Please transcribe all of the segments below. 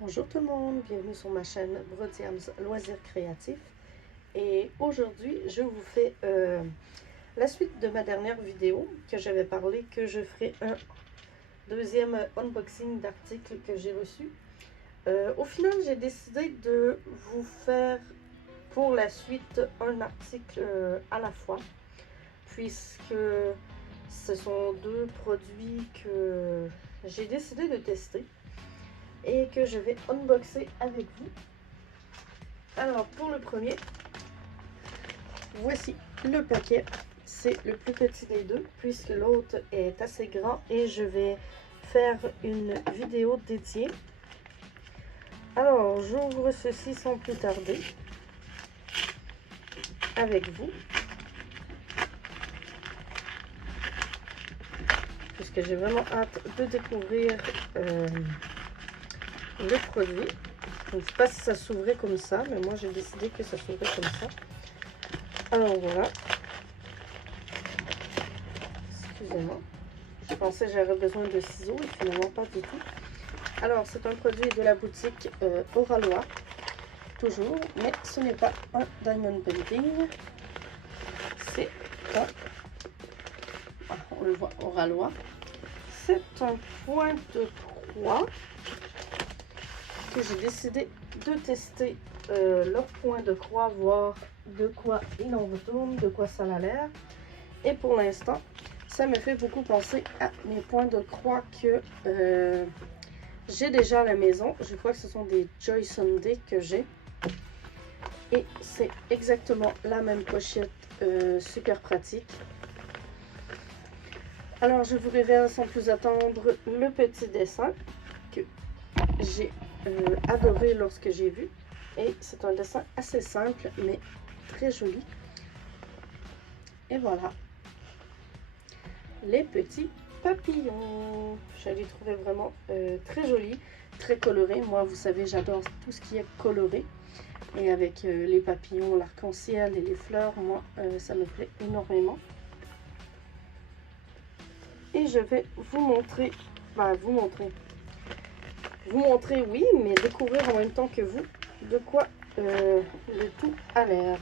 Bonjour tout le monde, bienvenue sur ma chaîne Brodiams Loisirs Créatifs. Et aujourd'hui, je vous fais la suite de ma dernière vidéo que j'avais parlé que je ferai un deuxième unboxing d'articles que j'ai reçus. Au final, j'ai décidé de vous faire pour la suite un article à la fois, puisque ce sont deux produits que j'ai décidé de tester et que je vais unboxer avec vous. Alors pour le premier, voici le paquet. C'est le plus petit des deux puisque l'autre est assez grand et je vais faire une vidéo dédiée. Alors j'ouvre ceci sans plus tarder avec vous, puisque j'ai vraiment hâte de découvrir le produit. Je ne sais pas si ça s'ouvrait comme ça, mais moi j'ai décidé que ça s'ouvrait comme ça. Alors voilà. Excusez-moi. Je pensais que j'aurais besoin de ciseaux et finalement pas du tout. Alors c'est un produit de la boutique Oralois, toujours, mais ce n'est pas un diamond painting. C'est un... on le voit, Oralois. C'est un point de croix que j'ai décidé de tester leur point de croix, voir de quoi il en retourne, de quoi ça a l'air. Et pour l'instant, ça me fait beaucoup penser à mes points de croix que j'ai déjà à la maison. Je crois que ce sont des Joy Sunday que j'ai. Et c'est exactement la même pochette, super pratique. Alors je vous révèle sans plus attendre le petit dessin que j'ai adoré lorsque j'ai vu. Et c'est un dessin assez simple mais très joli. Et voilà. Les petits papillons. Je les trouvais vraiment très jolis, très colorés. Moi, vous savez, j'adore tout ce qui est coloré. Et avec les papillons, l'arc-en-ciel et les fleurs, moi, ça me plaît énormément. Et je vais vous montrer, vous montrer, oui, mais découvrir en même temps que vous de quoi le tout a l'air.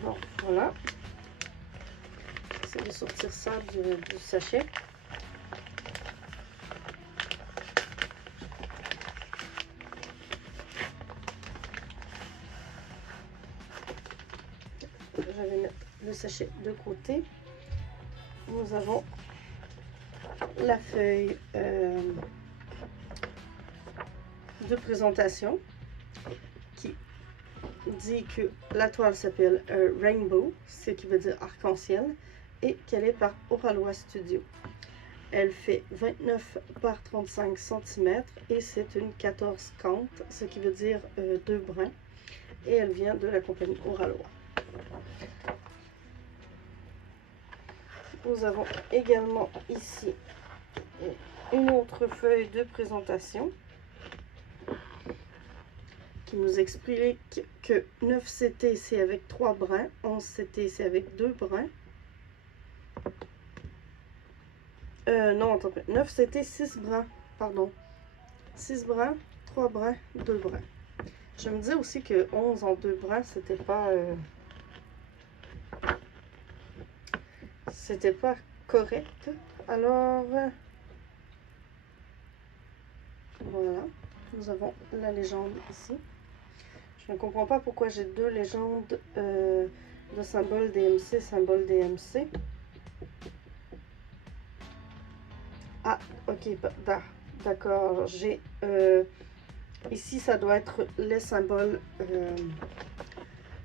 Alors, voilà. J'essaie de sortir ça du sachet. Je vais mettre le sachet de côté. Nous avons la feuille de présentation qui dit que la toile s'appelle Rainbow, ce qui veut dire arc-en-ciel, et qu'elle est par Oralois Studio. Elle fait 29 par 35 cm et c'est une 14 cantes, ce qui veut dire 2 brins, et elle vient de la compagnie Oralois. Nous avons également ici une autre feuille de présentation qui nous explique que 9 CT c'est avec 3 brins, 11 CT c'est avec 2 brins. Non, attendez, 9 CT, 6 brins, pardon. 6 brins, 3 brins, 2 brins. Je me disais aussi que 11 en 2 brins, c'était pas correct. Alors, voilà, nous avons la légende ici. Je ne comprends pas pourquoi j'ai deux légendes de symbole DMC, symbole DMC. Ah, ok, d'accord. J'ai ici, ça doit être les symboles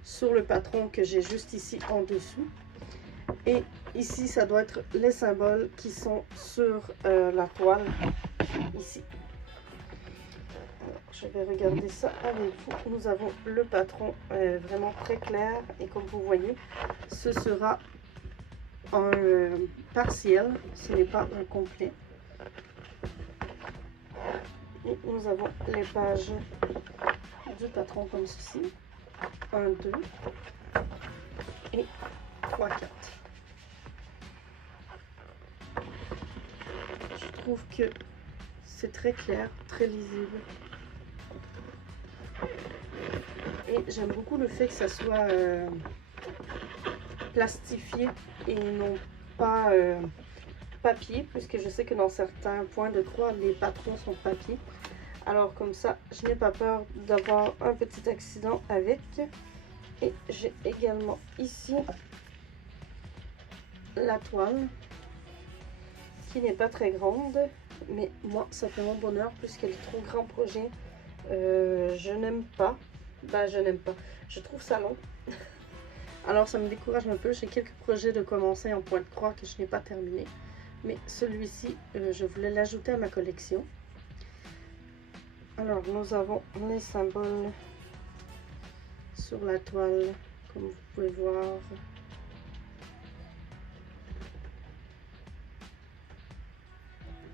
sur le patron que j'ai juste ici en dessous. Et ici, ça doit être les symboles qui sont sur la toile, ici. Alors, je vais regarder ça avec vous. Nous avons le patron vraiment très clair. Et comme vous voyez, ce sera un partiel, ce n'est pas un complet. Et nous avons les pages du patron comme ceci. 1, 2 et 3, 4. Je trouve que C'est très clair, très lisible. Et j'aime beaucoup le fait que ça soit plastifié et non pas papier, puisque je sais que dans certains points de croix, les patrons sont papier. Alors comme ça, je n'ai pas peur d'avoir un petit accident avec. Et j'ai également ici la toile, qui n'est pas très grande, mais moi, ça fait mon bonheur, puisque les trop grands projets, je n'aime pas. Ben, je n'aime pas. Je trouve ça long. Alors, ça me décourage un peu. J'ai quelques projets de commencer en point de croix que je n'ai pas terminé. Mais celui-ci, je voulais l'ajouter à ma collection. Alors, nous avons les symboles sur la toile, comme vous pouvez voir.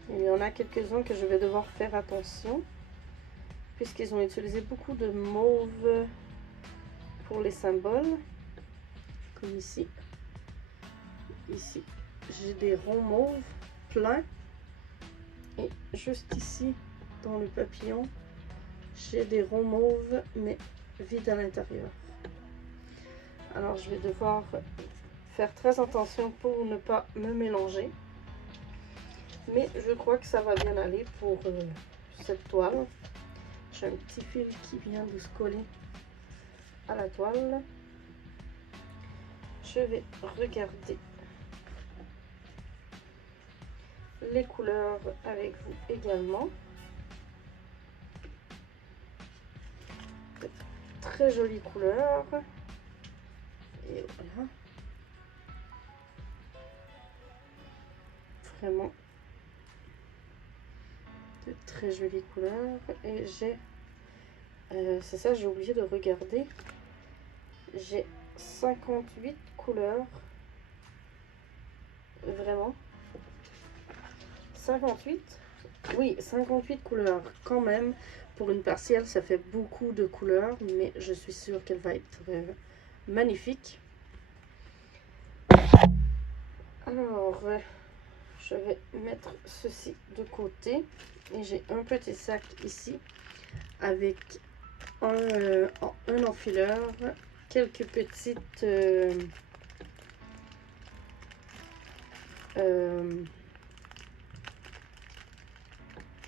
Il y en a quelques-uns que je vais devoir faire attention, puisqu'ils ont utilisé beaucoup de mauve pour les symboles, comme ici. Ici, j'ai des ronds mauves pleins, et juste ici, dans le papillon, j'ai des ronds mauves, mais vides à l'intérieur. Alors, je vais devoir faire très attention pour ne pas me mélanger. Mais je crois que ça va bien aller pour cette toile. J'ai un petit fil qui vient de se coller à la toile. Je vais regarder les couleurs avec vous également. De très jolies couleurs. Et voilà. Vraiment de très jolies couleurs. Et j'ai... c'est ça, j'ai oublié de regarder. J'ai 58 couleurs. Vraiment. 58? Oui, 58 couleurs. Quand même, pour une partielle, ça fait beaucoup de couleurs. Mais je suis sûre qu'elle va être magnifique. Alors, je vais mettre ceci de côté. Et j'ai un petit sac ici avec un enfileur, quelques petites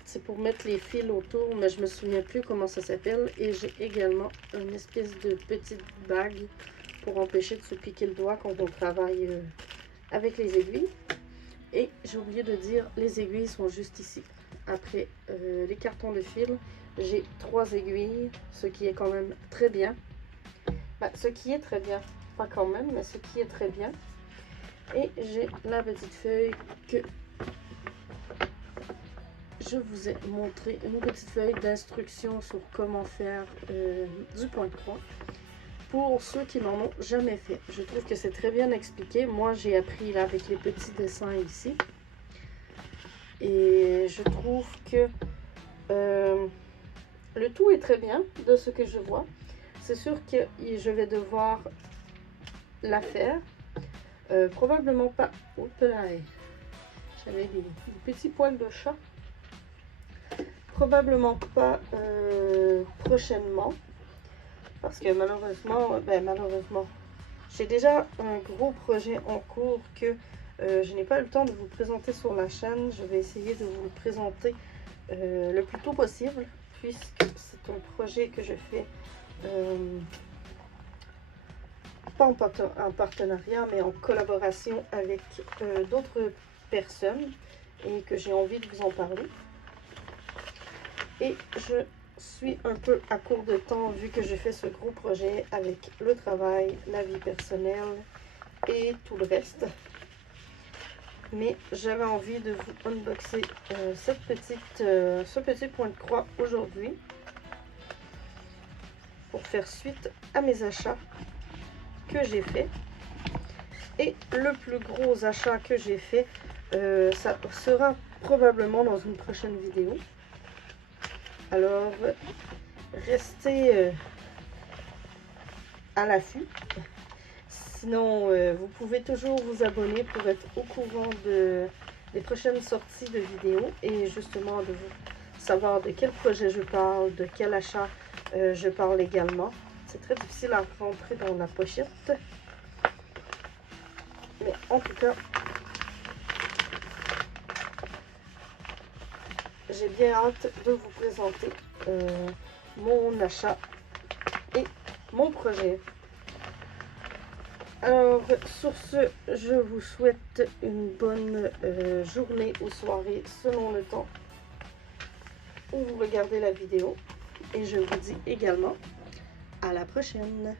c'est pour mettre les fils autour, mais je me souviens plus comment ça s'appelle. Et j'ai également une espèce de petite bague pour empêcher de se piquer le doigt quand on travaille avec les aiguilles. Et j'ai oublié de dire, les aiguilles sont juste ici. Après les cartons de fil, j'ai 3 aiguilles, ce qui est quand même très bien. Ben, ce qui est très bien, pas quand même, mais ce qui est très bien. Et j'ai la petite feuille que je vous ai montré, une petite feuille d'instruction sur comment faire du point de croix. Pour ceux qui n'en ont jamais fait, je trouve que c'est très bien expliqué. Moi, j'ai appris là avec les petits dessins ici. Et je trouve que le tout est très bien de ce que je vois. C'est sûr que je vais devoir la faire. Probablement pas... Oups là, j'avais des petits poils de chat. Probablement pas prochainement. Parce que malheureusement, j'ai déjà un gros projet en cours que je n'ai pas eu le temps de vous présenter sur la chaîne. Je vais essayer de vous le présenter le plus tôt possible, puisque c'est un projet que je fais pas en partenariat, mais en collaboration avec d'autres personnes et que j'ai envie de vous en parler. Et je suis un peu à court de temps vu que j'ai fait ce gros projet avec le travail, la vie personnelle et tout le reste. Mais j'avais envie de vous unboxer ce petit point de croix aujourd'hui pour faire suite à mes achats que j'ai fait. Et le plus gros achat que j'ai fait, ça sera probablement dans une prochaine vidéo. Alors, restez à l'affût. Sinon, vous pouvez toujours vous abonner pour être au courant les prochaines sorties de vidéos et justement de vous savoir de quel projet je parle, de quel achat je parle également. C'est très difficile à rentrer dans la pochette. Mais en tout cas, j'ai bien hâte de vous présenter mon achat et mon projet. Alors, sur ce, je vous souhaite une bonne journée ou soirée selon le temps où vous regardez la vidéo. Et je vous dis également à la prochaine.